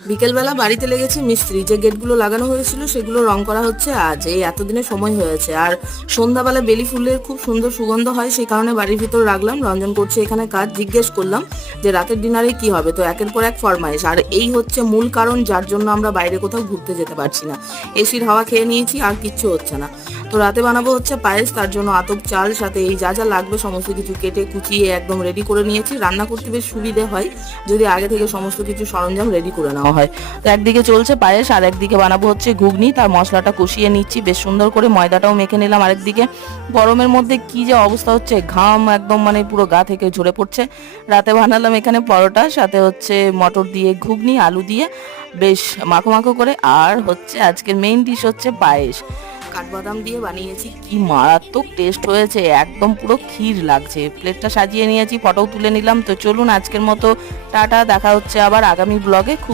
বিকেলবেলা বাড়িতে লেগেছে মিস্ত্রি, যে গেটগুলো লাগানো হয়েছিল সেগুলো রং করা হচ্ছে আজ, এই এতদিনে সময় হয়েছে। আর সন্ধ্যাবেলা বেলি ফুলের খুব সুন্দর সুগন্ধ হয়, সেই কারণে বাড়ির ভিতর রাখলাম। রঞ্জন করছে এখানে কাজ, জিজ্ঞেস করলাম যে রাতের ডিনারে কি হবে, তো একের পর এক ফরমাইশ। আর এই হচ্ছে মূল কারণ যার জন্য আমরা বাইরে কোথাও ঘুরতে যেতে পারছি না। এসির হাওয়া খেয়ে নিয়েছি, আর কিচ্ছু হচ্ছে না। তো রাতে বানাবো হচ্ছে পায়েস, তার জন্য আতপ চাল সাথে এই যা যা লাগবে সমস্ত কিছু কেটে কুচিয়ে একদম রেডি করে নিয়েছি। রান্না করতে বেশ সুবিধে হয় যদি আগে থেকে সমস্ত কিছু সরঞ্জাম রেডি করে নেওয়া হয়। তো একদিকে চলছে পায়েস আর একদিকে বানাবো হচ্ছে ঘুগনি, তার মশলাটা কষিয়ে নিচ্ছি বেশ সুন্দর করে, ময়দাটাও মেখে নিলাম। আরেকদিকে গরমের মধ্যে কি যে অবস্থা হচ্ছে, ঘাম একদম মানে পুরো গা থেকে ঝরে পড়ছে। রাতে বানালাম এখানে পরোটা, সাথে হচ্ছে মটর দিয়ে ঘুগনি, আলু দিয়ে বেশ মাখো মাখো করে। আর হচ্ছে আজকের মেইন ডিশ হচ্ছে পায়েস, কাঠবাদাম দিয়ে বানিয়েছি, কি মারাত্মক টেস্ট হয়েছে, একদম পুরো ক্ষীর লাগছে। প্লেটটা সাজিয়ে নিয়েছি, ফটোও তুলে নিলাম। তো চলুন আজকের মতো টাটা, দেখা হচ্ছে আবার আগামী ব্লগে। খুব